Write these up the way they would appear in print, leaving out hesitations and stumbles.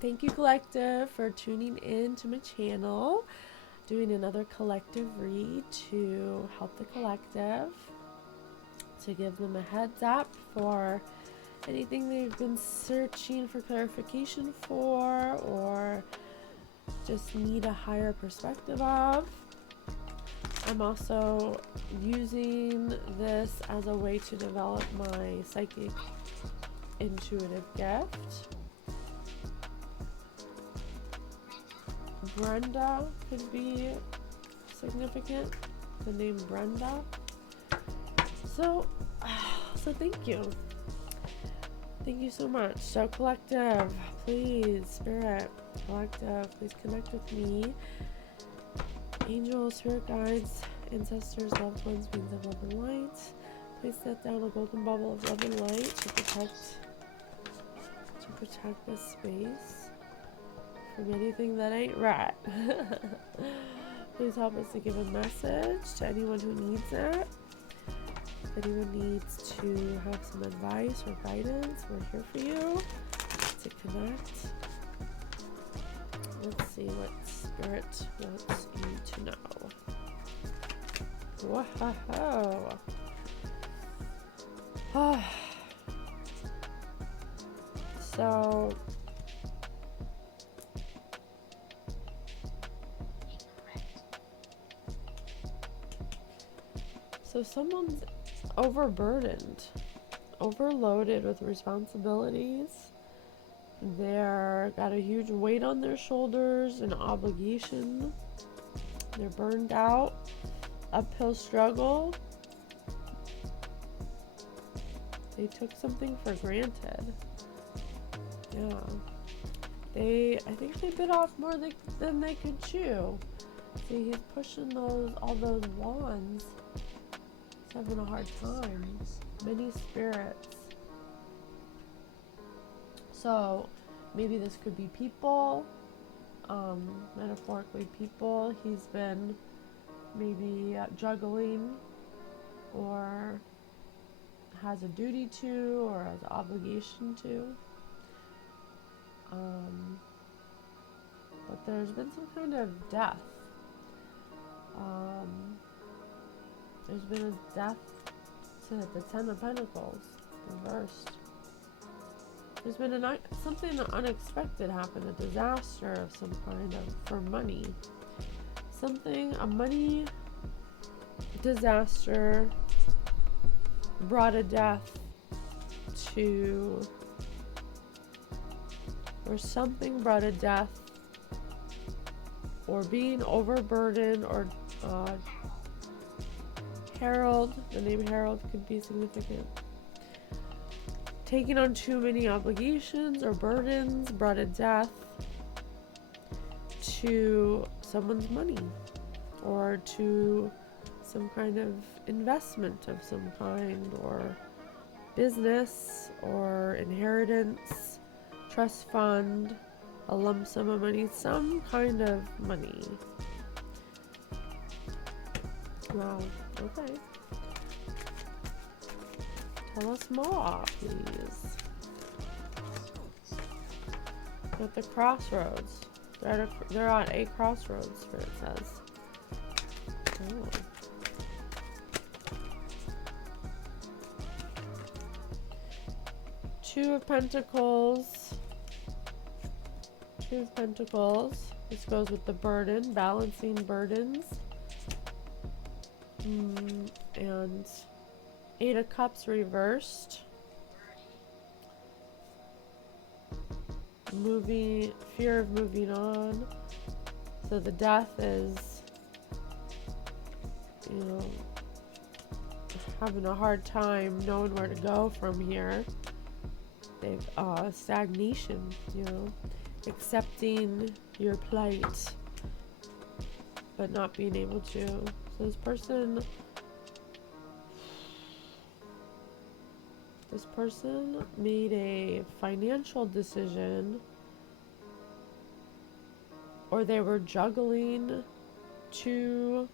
Thank you, collective, for tuning in to my channel. Doing another collective read to help the collective, to give them a heads up for anything they've been searching for clarification for, or just need a higher perspective of. I'm also using this as a way to develop my psychic intuitive gift. Brenda could be significant, the name Brenda. So thank you. Thank you so much. So collective, please, spirit, collective, please connect with me. Angels, spirit guides, ancestors, loved ones, beings of love and light. Please set down a golden bubble of love and light to protect this space from anything that ain't right. Please help us to give a message to anyone who needs it. If anyone needs to have some advice or guidance, we're here for you to connect. Let's see what Spirit wants you to know. Whoa. So someone's overburdened, overloaded with responsibilities. They're got a huge weight on their shoulders, an obligation. They're burned out, uphill struggle. They took something for granted. Yeah. I think they bit off more than they could chew. See, he's pushing all those wands. He's having a hard time. Many spirits. So maybe this could be people, metaphorically people he's been maybe juggling or has a duty to or has an obligation to. But there's been some kind of death. There's been a death to the Ten of Pentacles, reversed. There's been something unexpected happen, a disaster of some kind for money. A money disaster brought a death to, or something brought a death, or being overburdened, or Harold, the name Harold could be significant. Taking on too many obligations or burdens brought a death to someone's money or to some kind of investment of some kind, or business or inheritance, trust fund, a lump sum of money, some kind of money. Wow, okay. Tell us more, please. At the crossroads. They're on a crossroads, Spirit says. Oh. Two of Pentacles. Two of Pentacles. This goes with the burden, balancing burdens. And Eight of Cups reversed. Fear of moving on. So the death is, having a hard time knowing where to go from here. They've stagnation, accepting your plight, but not being able to. So this person made a financial decision, or they were juggling two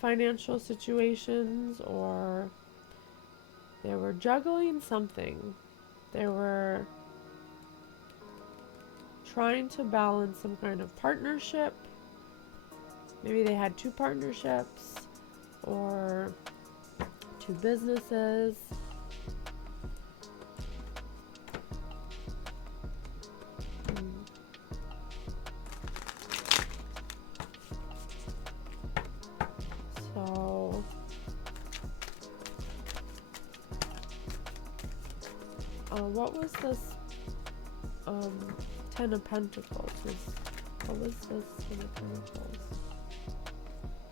financial situations, or they were juggling something. They were trying to balance some kind of partnership. Maybe they had 2 partnerships or 2 businesses. So what was this 10 of Pentacles? What was this 10 of Pentacles?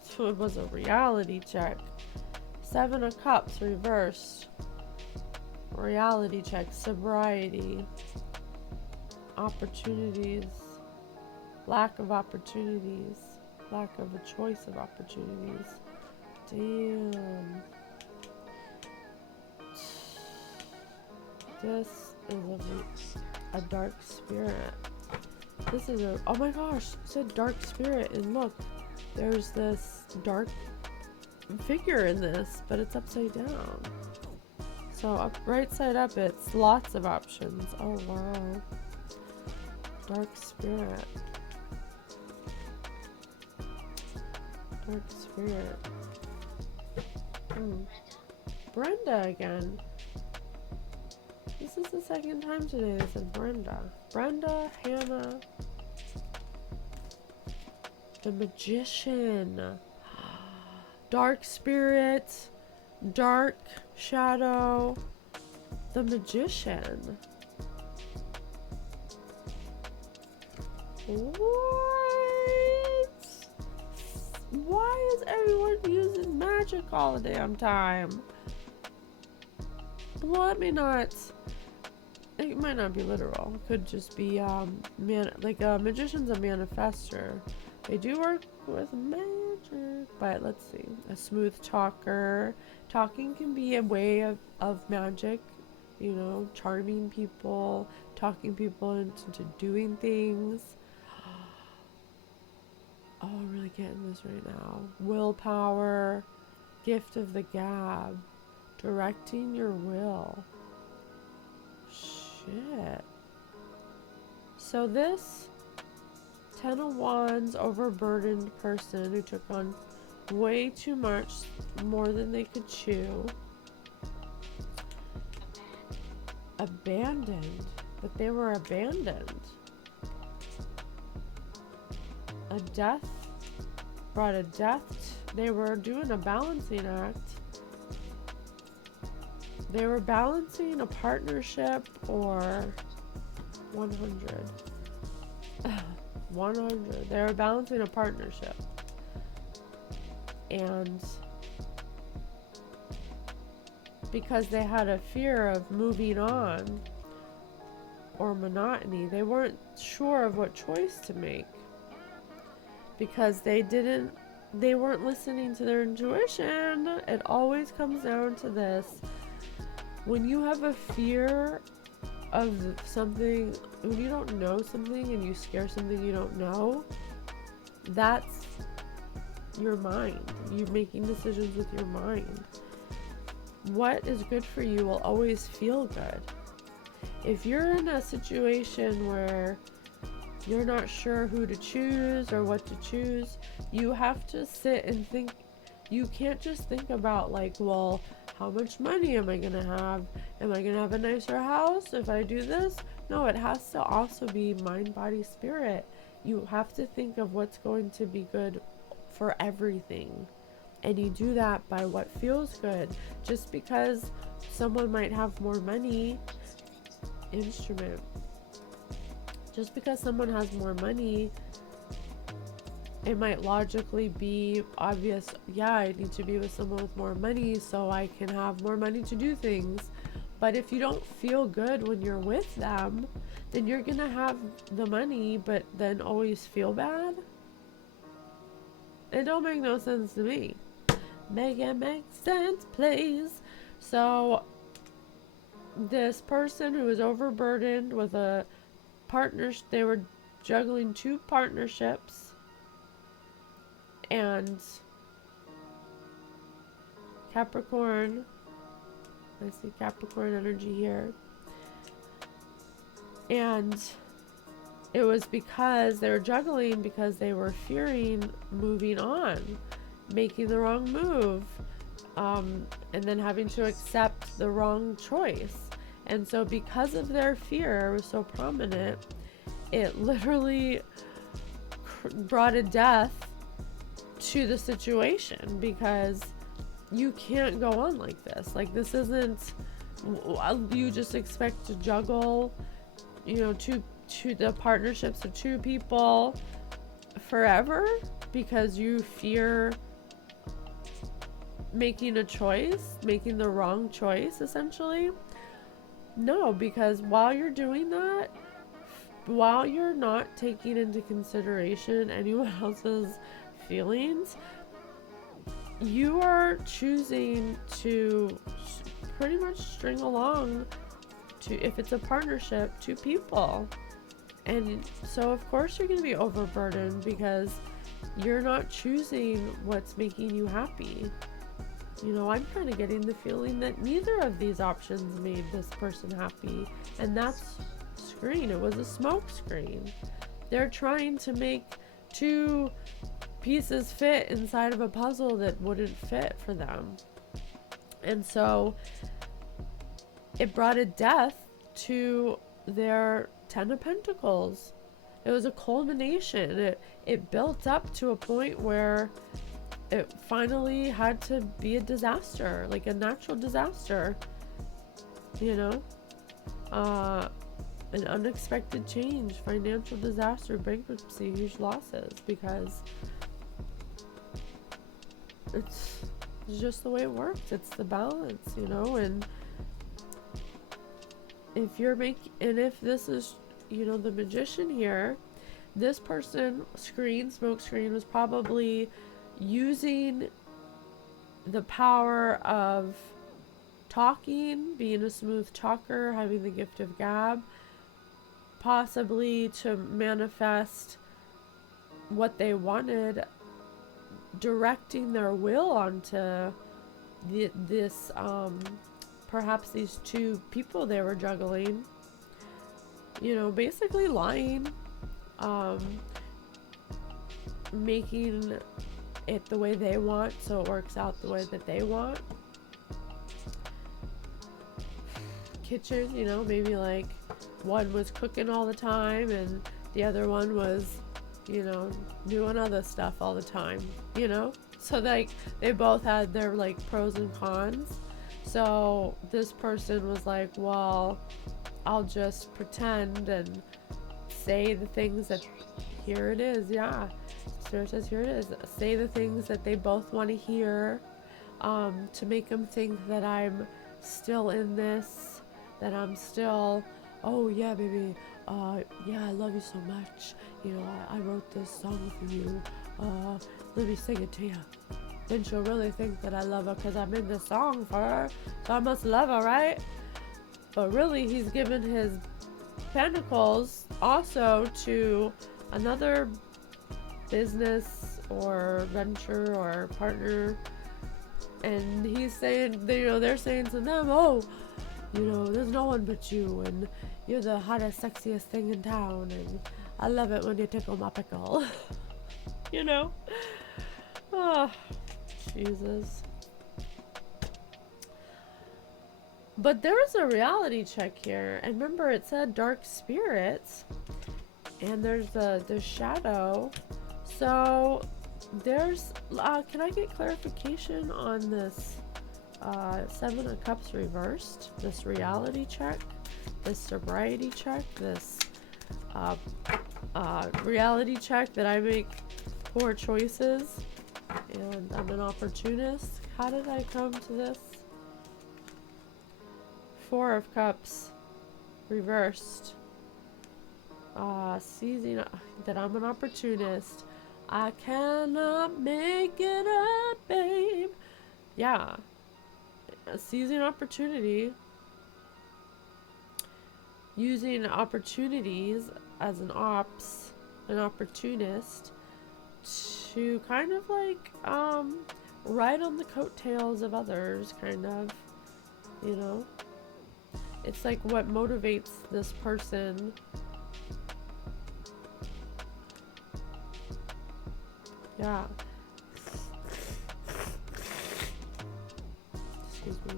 So it was a reality check. 7 of Cups reversed. Reality check. Sobriety. Opportunities. Lack of opportunities. Lack of a choice of opportunities. Damn. This is a dark spirit. This is a, oh my gosh, it said dark spirit, and look, there's this dark figure in this, but it's upside down. So up, right side up, it's lots of options. Oh wow. Dark spirit. Dark spirit. Brenda again. This is the second time today they said Brenda. Brenda, Hannah. The Magician. Dark spirit. Dark shadow. The Magician. What? Why is everyone using magic all the damn time? Let me not. It might not be literal. It could just be like a magician's a manifester. They do work with magic, but let's see. A smooth talker. Talking can be a way of magic. You know, charming people, talking people into doing things. Oh, I'm really getting this right now. Willpower, gift of the gab, directing your will. Shit. So this 10 of Wands overburdened person who took on way too much, more than they could chew. Abandoned. But they were abandoned. A death brought a death. They were doing a balancing act. They were balancing a partnership or 100. 100. They were balancing a partnership. And because they had a fear of moving on or monotony, they weren't sure of what choice to make. Because they weren't listening to their intuition. It always comes down to this. When you have a fear of something, when you don't know something and you scare something you don't know, that's your mind. You're making decisions with your mind. What is good for you will always feel good. If you're in a situation where you're not sure who to choose or what to choose, you have to sit and think. You can't just think about like, well, how much money am I gonna have? Am I gonna have a nicer house if I do this? No, it has to also be mind, body, spirit. You have to think of what's going to be good for everything. And you do that by what feels good. Just because someone might have more money, instrument. Just because someone has more money, it might logically be obvious, yeah, I need to be with someone with more money so I can have more money to do things. But if you don't feel good when you're with them, then you're gonna have the money but then always feel bad. It don't make no sense to me. Make it make sense, please. So this person who was overburdened with a partners, they were juggling 2 partnerships, and Capricorn, I see Capricorn energy here, and it was because they were juggling, because they were fearing moving on, making the wrong move, and then having to accept the wrong choice. And so because of their fear was so prominent, it literally brought a death to the situation, because you can't go on like this. Like, this isn't, you just expect to juggle, you know, to the partnerships of two people forever because you fear making a choice, making the wrong choice, essentially. No, because while you're doing that, while you're not taking into consideration anyone else's feelings, you are choosing to pretty much string along to, if it's a partnership, two people. And so of course you're going to be overburdened because you're not choosing what's making you happy. You know, I'm kind of getting the feeling that neither of these options made this person happy. And that's screen. It was a smoke screen. They're trying to make two pieces fit inside of a puzzle that wouldn't fit for them. And so it brought a death to their 10 of Pentacles. It was a culmination. It built up to a point where it finally had to be a disaster, like a natural disaster, you know, an unexpected change, financial disaster, bankruptcy, huge losses, because it's just the way it works. It's the balance, you know. And if this is, you know, the Magician here, this person, smoke screen, was probably using the power of talking, being a smooth talker, having the gift of gab, possibly to manifest what they wanted, directing their will onto this perhaps these two people they were juggling, you know, basically lying, making it the way they want so it works out the way that they want. Kitchen, you know, maybe like one was cooking all the time and the other one was, you know, doing other stuff all the time, you know. So like they both had their like pros and cons. So this person was like, well, I'll just pretend and say the things that, here it is, yeah, Spirit says here it is, say the things that they both want to hear, to make them think that I'm still in this, that I'm still, oh yeah baby, yeah, I love you so much, you know, I wrote this song for you, let me sing it to you. Then she'll really think that I love her because I made this song for her, so I must love her, right? But really, he's given his pentacles also to another business or venture or partner, and he's saying, you know, they're saying to them, oh, you know, there's no one but you, and you're the hottest, sexiest thing in town, and I love it when you tickle my pickle. You know? Oh, Jesus. But there was a reality check here, and remember it said dark spirits, and there's the shadow. So there's can I get clarification on this Seven of Cups reversed, this reality check, this sobriety check, this reality check that I make poor choices and I'm an opportunist? How did I come to this? Four of Cups reversed, seizing that I'm an opportunist. I cannot make it up, babe. Yeah, seizing opportunity, using opportunities as an opportunist to kind of like ride on the coattails of others, kind of, you know. It's like what motivates this person Yeah. Excuse me.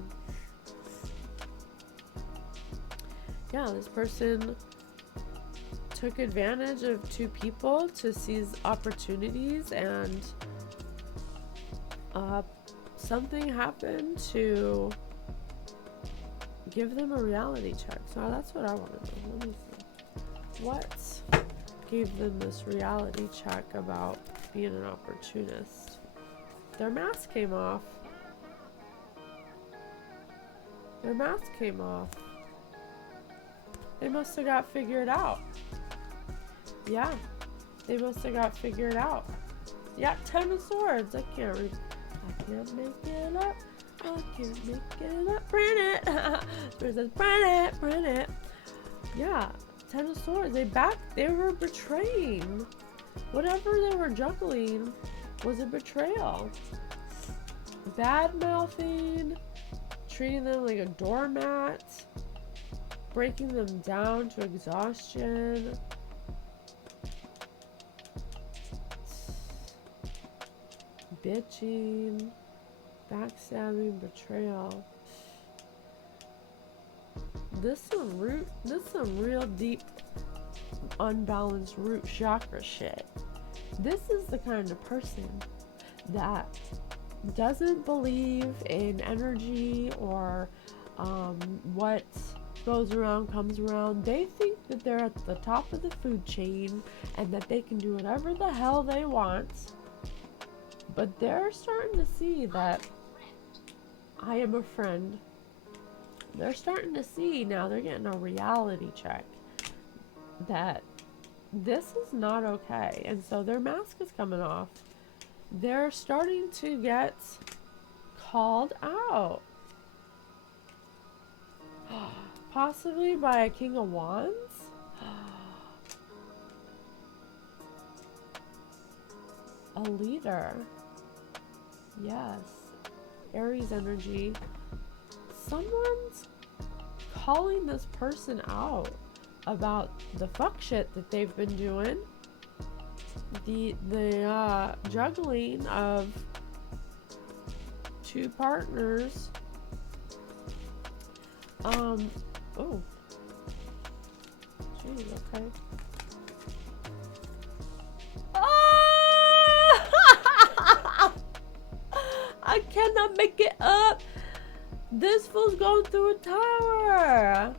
Yeah, this person took advantage of two people to seize opportunities, and something happened to give them a reality check. So that's what I want to know. Let me see. What gave them this reality check about being an opportunist? Their mask came off. Their mask came off. They must have got figured out. Yeah, they must have got figured out. Yeah, 10 of Swords. I can't make it up. I can't make it up. Print it. There's says print it. Yeah, 10 of Swords. They were betraying. Whatever they were juggling was a betrayal. Bad mouthing, treating them like a doormat, breaking them down to exhaustion. Bitching, backstabbing, betrayal. This some real deep, unbalanced root chakra shit. This is the kind of person that doesn't believe in energy or what goes around comes around. They think that they're at the top of the food chain and that they can do whatever the hell they want. But they're starting to see that I am a friend. They're starting to see now, they're getting a reality check that this is not okay. And so their mask is coming off. They're starting to get called out. Possibly by a King of Wands? A leader. Yes. Aries energy. Someone's calling this person out about the fuck shit that they've been doing. The juggling of two partners. Oh. Jeez, okay. I cannot make it up. This fool's going through a tower.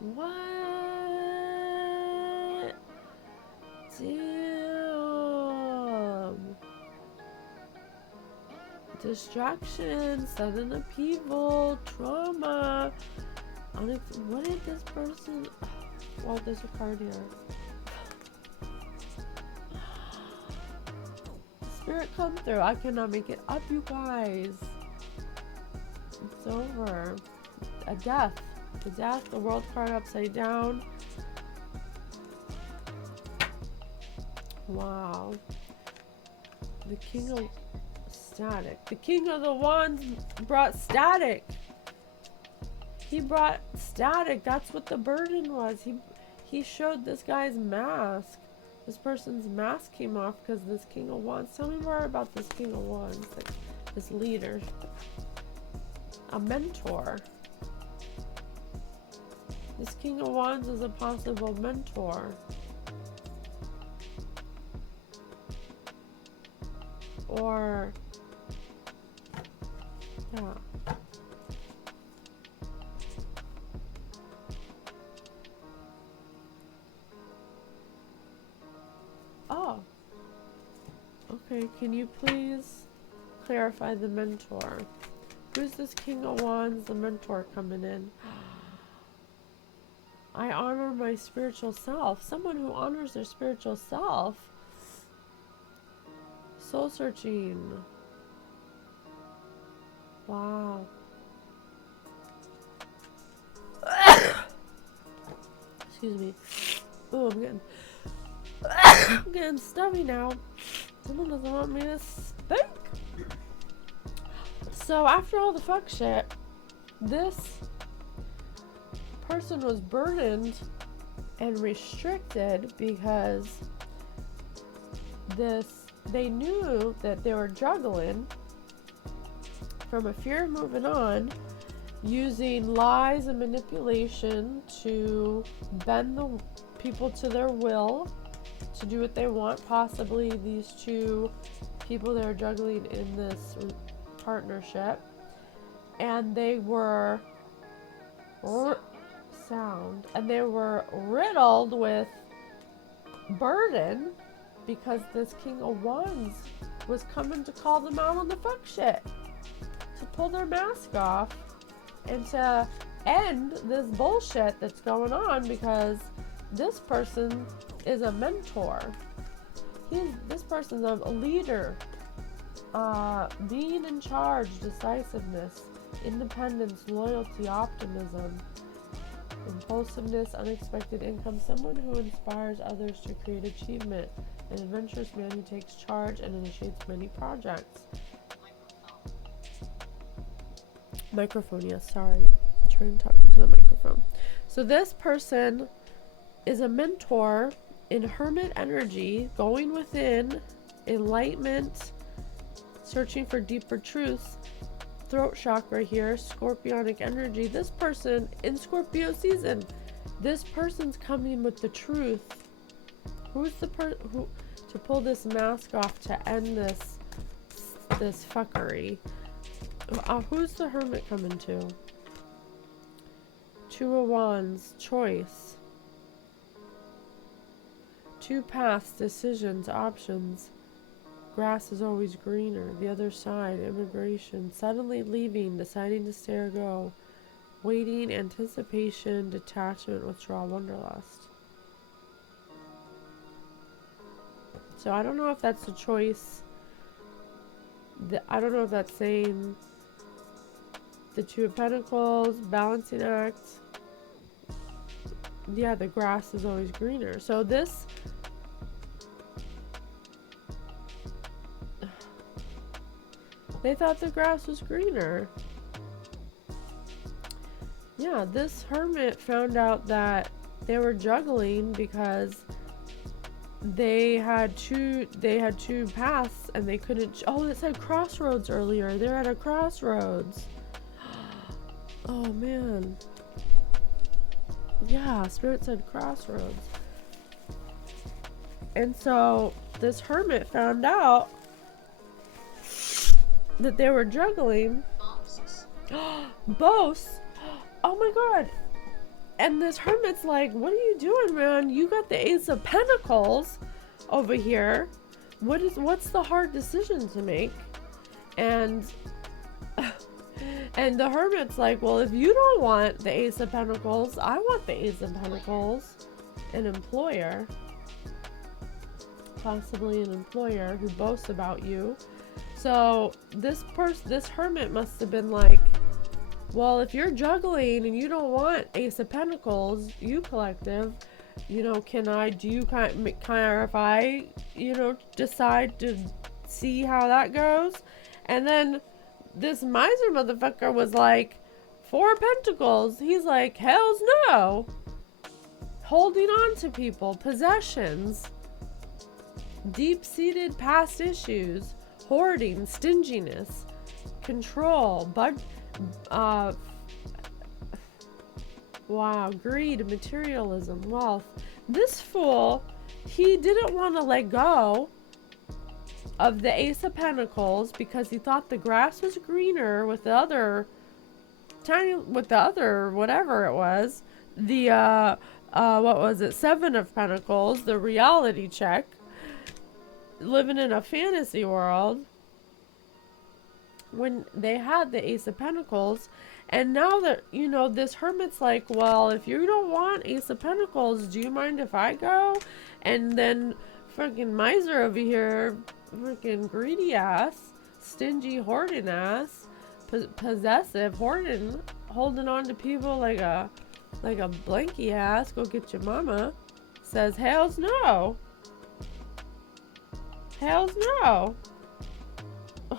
What? Damn. Distraction, sudden upheaval, trauma. What did this person... Well, there's a card here. Spirit come through. I cannot make it up, you guys. It's over. A death. The death, the world card upside down. Wow. The king of static. The king of the wands brought static. He brought static. That's what the burden was. He showed this guy's mask. This person's mask came off because this King of Wands. Tell me more about this King of Wands. Like, this leader. A mentor. This King of Wands is a possible mentor. Or... yeah. Oh. Okay, can you please clarify the mentor? Who's this King of Wands, the mentor coming in? I honor my spiritual self. Someone who honors their spiritual self. Soul searching. Wow. Excuse me. Oh, I'm getting stuffy now. Someone doesn't want me to speak. So after all the fuck shit, this person was burdened and restricted because they knew that they were juggling from a fear of moving on, using lies and manipulation to bend the people to their will to do what they want. Possibly these two people that are juggling in this partnership, and they were riddled with burden because this King of Wands was coming to call them out on the fuck shit, to pull their mask off and to end this bullshit that's going on, because this person is a mentor. This person's a leader, being in charge, decisiveness, independence, loyalty, optimism, impulsiveness, unexpected income, someone who inspires others to create achievement, an adventurous man who takes charge and initiates many projects. Microphone, yes, sorry. I'm trying to talk to the microphone. So this person is a mentor in hermit energy, going within, enlightenment, searching for deeper truths, throat chakra here, scorpionic energy. This person in Scorpio season, this person's coming with the truth. Who's the who to pull this mask off to end this fuckery? Who's the hermit coming to? Two of Wands, choice. Two paths, decisions, options. Grass is always greener. The other side, immigration. Suddenly leaving, deciding to stay or go. Waiting, anticipation, detachment, withdrawal, wanderlust. So I don't know if that's a choice. I don't know if that's saying the Two of Pentacles, balancing act. Yeah, the grass is always greener. So this... They thought the grass was greener. Yeah, this hermit found out that they were juggling because they had two paths and they couldn't. Oh, it said crossroads earlier. They're at a crossroads. Oh man. Yeah, Spirit said crossroads. And so this hermit found out that they were juggling. Both. Oh my god. And this hermit's like, what are you doing, man? You got the Ace of Pentacles over here. What's the hard decision to make? And the hermit's like, well, if you don't want the Ace of Pentacles, I want the Ace of Pentacles. An employer. Possibly an employer who boasts about you. So this hermit must have been like, well, if you're juggling and you don't want Ace of Pentacles, you collective, you know, if I, you know, decide to see how that goes? And then this miser motherfucker was like, Four of Pentacles. He's like, hells no. Holding on to people, possessions, deep-seated past issues, hoarding, stinginess, control, greed, materialism, wealth. This fool, he didn't want to let go of the Ace of Pentacles because he thought the grass was greener with the other whatever it was, the what was it, Seven of Pentacles, the reality check, living in a fantasy world when they had the Ace of Pentacles. And now that, you know, this hermit's like, well, if you don't want Ace of Pentacles, do you mind if I go? And then freaking miser over here, freaking greedy ass, stingy hoarding ass, possessive hoarding, holding on to people like a blankie ass, go get your mama, says hells no. Hells no. Ugh.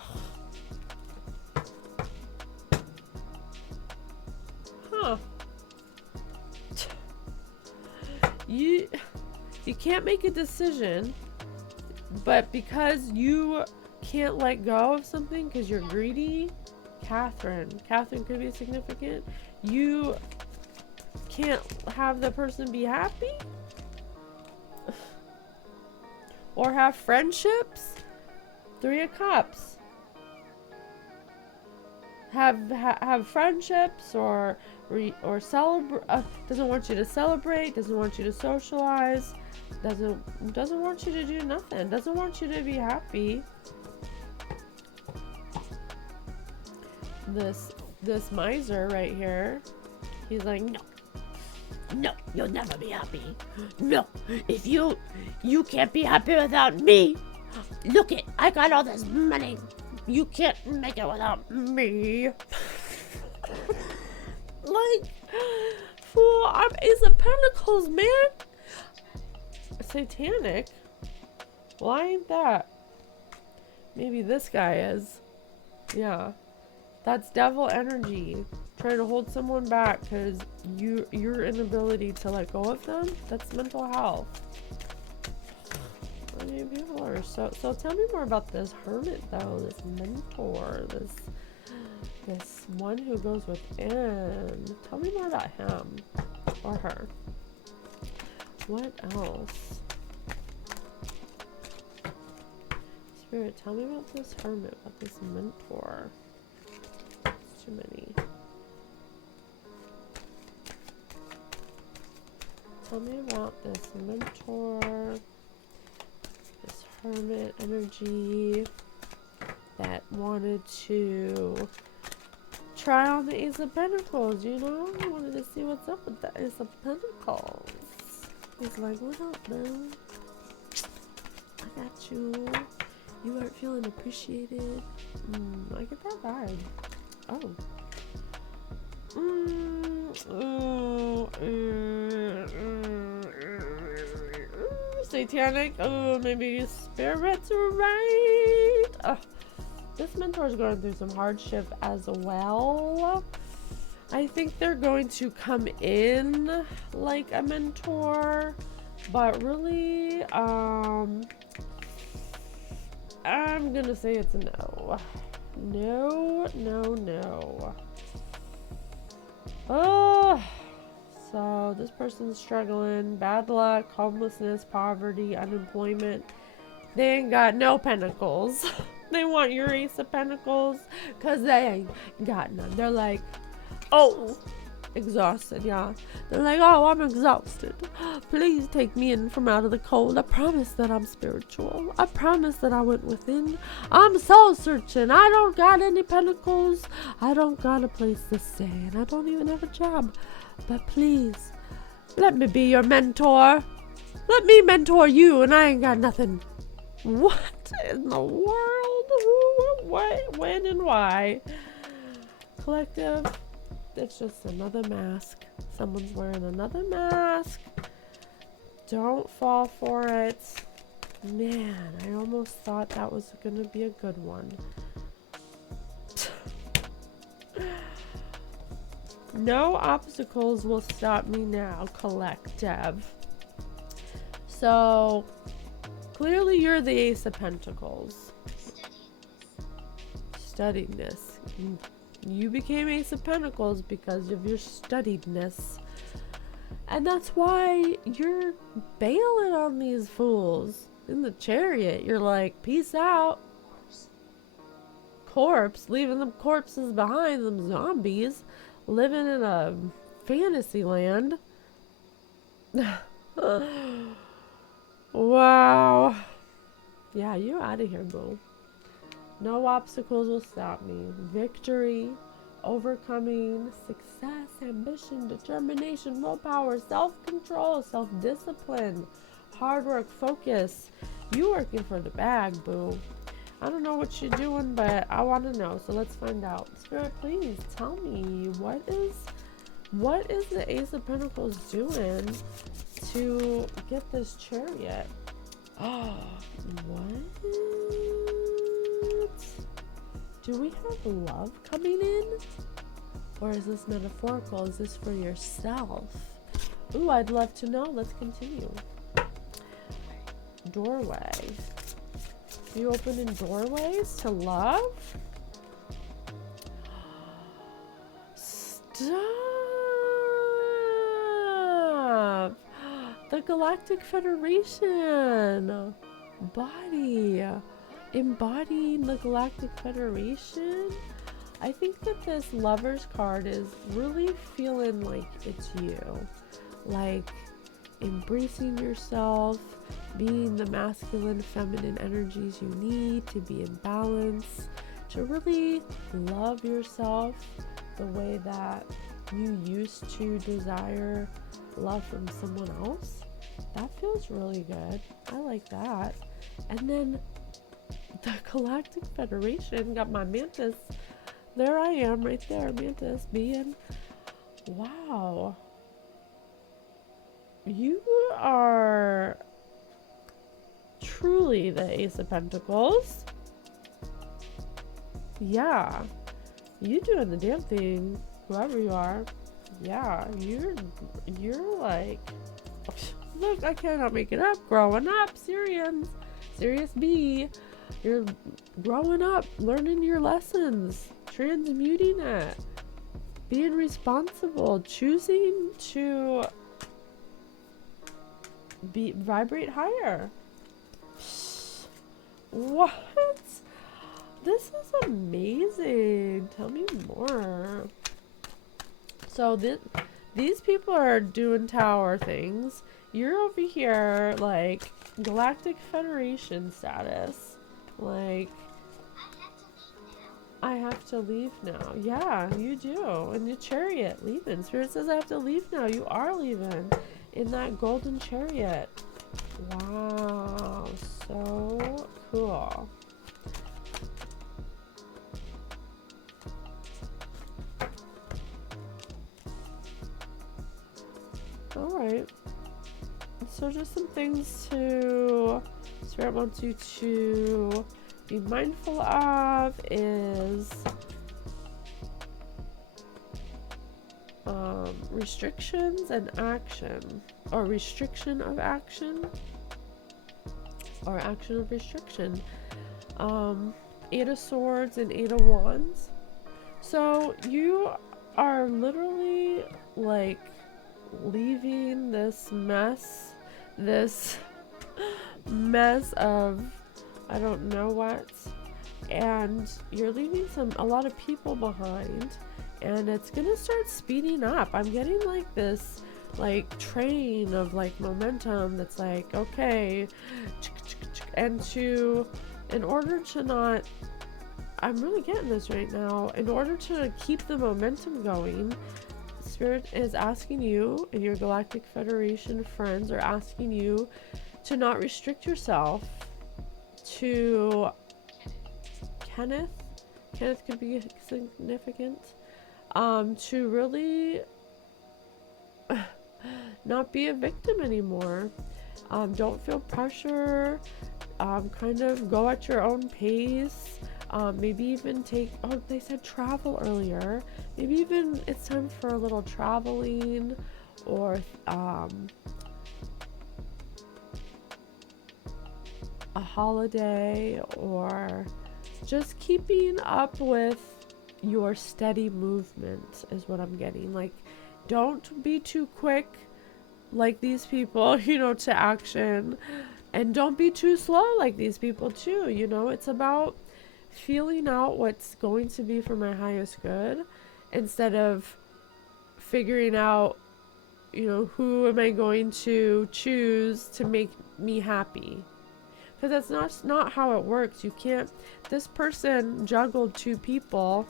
Huh. you can't make a decision, but because you can't let go of something because you're greedy, Catherine could be significant. You can't have the person be happy or have friendships. 3 of Cups. Have friendships or celebrate. Doesn't want you to celebrate. Doesn't want you to socialize. Doesn't want you to do nothing. Doesn't want you to be happy. This miser right here. He's like, no, you'll never be happy. No, if you can't be happy without me. Look it, I got all this money. You can't make it without me. Like, fool, I'm Ace of Pentacles, man. Satanic? Why ain't that? Maybe this guy is. Yeah. That's devil energy. Trying to hold someone back because your inability to let go of them, that's mental health. I mean, people are so tell me more about this hermit though, this mentor, this one who goes within. Tell me more about him or her. What else? Spirit, tell me about this hermit, about this mentor. It's too many. Tell me about this mentor, this hermit energy that wanted to try on the Ace of Pentacles, you know? Wanted to see what's up with the Ace of Pentacles. He's like, what up, man? I got you. You aren't feeling appreciated. I get that vibe. Oh. Satanic. Oh, maybe spirits are right. This mentor is going through some hardship as well. I think they're going to come in like a mentor, but really, I'm gonna say it's a no. No. Oh, so this person's struggling, bad luck, homelessness, poverty, unemployment. They ain't got no pentacles. They want your Ace of Pentacles because they ain't got none. They're like, oh, exhausted, yeah. They're like, oh, I'm exhausted. Please take me in from out of the cold. I promise that I'm spiritual. I promise that I went within. I'm soul searching. I don't got any pentacles. I don't got a place to stay. And I don't even have a job. But please, let me be your mentor. Let me mentor you and I ain't got nothing. What in the world? Who, what, when, and why? Collective. It's just another mask. Someone's wearing another mask. Don't fall for it. Man, I almost thought that was gonna be a good one. No obstacles will stop me now, collective. So, clearly you're the Ace of Pentacles. Studiedness. You became Ace of Pentacles because of your studiedness. And that's why you're bailing on these fools. In the Chariot, you're like, peace out. Corpse, leaving them corpses behind, them zombies. Living in a fantasy land. Wow. Yeah, you're out of here, boo. No obstacles will stop me. Victory, overcoming, success, ambition, determination, willpower, self-control, self-discipline, hard work, focus. You working for the bag, boo. I don't know what you're doing, but I want to know. So let's find out. Spirit, please tell me what is the Ace of Pentacles doing to get this Chariot? Oh, what? Do we have love coming in? Or is this metaphorical? Is this for yourself? Ooh, I'd love to know. Let's continue. Doorway. You open in doorways to love? Stop! The Galactic Federation! Body. Embodying the Galactic Federation? I think that this Lover's card is really feeling like it's you. Like embracing yourself, being the masculine, feminine energies you need to be in balance, to really love yourself the way that you used to desire love from someone else. That feels really good. I like that. And then the Galactic Federation got my mantis. There I am right there, mantis being, wow. You are truly the Ace of Pentacles. Yeah. You doing the damn thing, whoever you are. Yeah, you're like, look, I cannot make it up. Growing up, Sirius B. You're growing up, learning your lessons, transmuting it, being responsible, choosing to vibrate higher. What? This is amazing. Tell me more. So these people are doing tower things. You're over here like Galactic Federation status. Like, I have to leave now. Yeah, you do. In the chariot, leaving. Spirit says I have to leave now. You are leaving in that golden chariot. Wow, so cool. All right. So just some things to Spirit wants you to be mindful of is restrictions and action, or restriction of action, or action of restriction. Eight of Swords and Eight of Wands. So you are literally like leaving this mess of I don't know what, and you're leaving a lot of people behind, and it's gonna start speeding up. I'm getting like this like train of like momentum that's like, okay, and in order to not, I'm really getting this right now, in order to keep the momentum going, Spirit is asking you, and your Galactic Federation friends are asking you to not restrict yourself to Kenneth could be significant, to really not be a victim anymore. Don't feel pressure, kind of go at your own pace. Maybe even take, oh, they said travel earlier. Maybe even it's time for a little traveling, or a holiday, or just keeping up with your steady movement is what I'm getting. Like, don't be too quick like these people, to action, and don't be too slow like these people too. It's about feeling out what's going to be for my highest good, instead of figuring out, who am I going to choose to make me happy. Because that's not how it works. You can't, this person juggled two people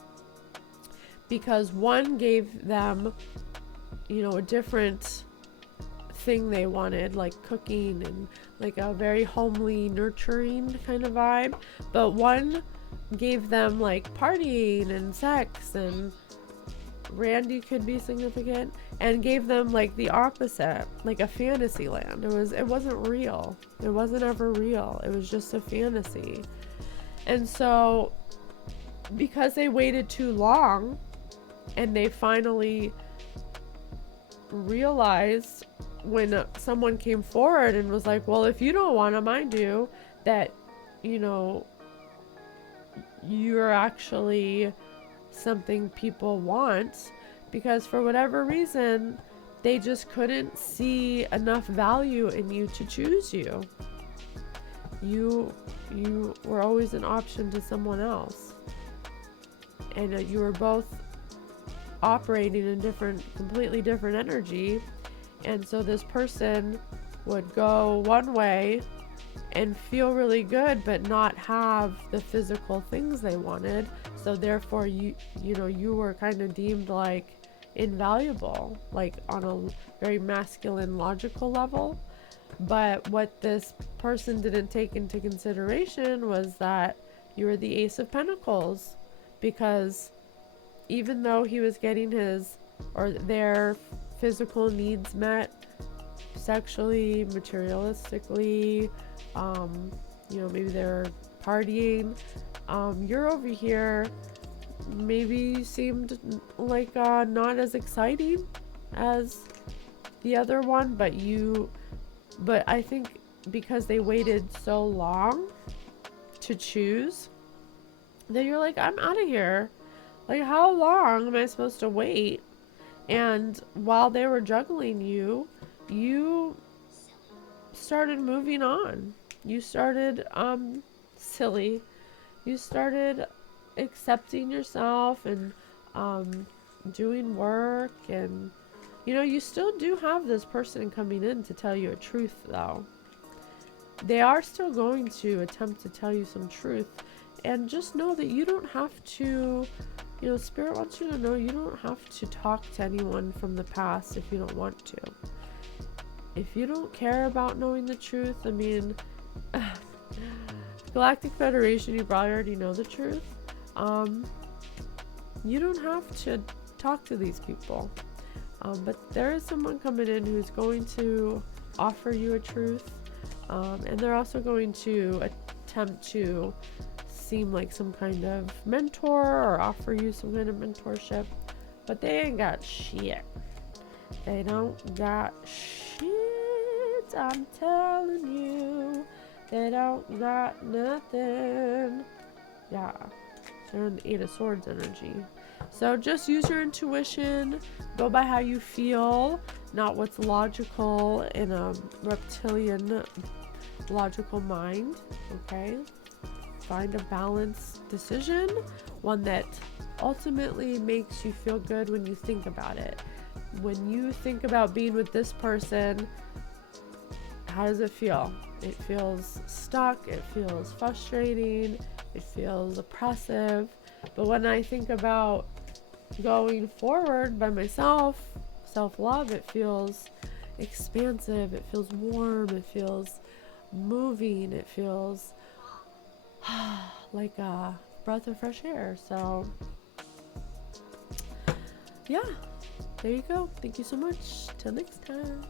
because one gave them, a different thing they wanted, like cooking and like a very homely, nurturing kind of vibe. But one gave them like partying and sex, and Randy could be significant, and gave them like the opposite, like a fantasy land. It wasn't real. It wasn't ever real. It was just a fantasy. And so because they waited too long, and they finally realized when someone came forward and was like, well, if you don't want them, I do, that, you know, you're actually something people want, because for whatever reason, they just couldn't see enough value in you to choose you. You were always an option to someone else. And you were both operating in completely different energy. And so this person would go one way and feel really good, but not have the physical things they wanted. So therefore, you were kind of deemed like invaluable, like on a very masculine, logical level. But what this person didn't take into consideration was that you were the Ace of Pentacles, because even though he was getting his or their physical needs met sexually, materialistically, maybe they're partying, you're over here, maybe seemed like not as exciting as the other one, but I think because they waited so long to choose, that you're like, I'm out of here. Like, how long am I supposed to wait? And while they were juggling you, you started moving on. You started silly. You started accepting yourself and doing work, and you still do have this person coming in to tell you a truth, though. They are still going to attempt to tell you some truth, and just know that you don't have to, Spirit wants you to know you don't have to talk to anyone from the past if you don't want to. If you don't care about knowing the truth, I mean, Galactic Federation, you probably already know the truth. You don't have to talk to these people. But there is someone coming in who's going to offer you a truth. And they're also going to attempt to seem like some kind of mentor or offer you some kind of mentorship. But they ain't got shit. They don't got shit. I'm telling you. They don't got nothing. Yeah. They're in the Eight of Swords energy. So just use your intuition. Go by how you feel, not what's logical in a reptilian logical mind. Okay? Find a balanced decision, one that ultimately makes you feel good when you think about it. When you think about being with this person, how does it feel? It feels stuck, it feels frustrating, it feels oppressive. But when I think about going forward by myself, self-love, it feels expansive, it feels warm, it feels moving, it feels like a breath of fresh air. So yeah, there you go. Thank you so much. Till next time.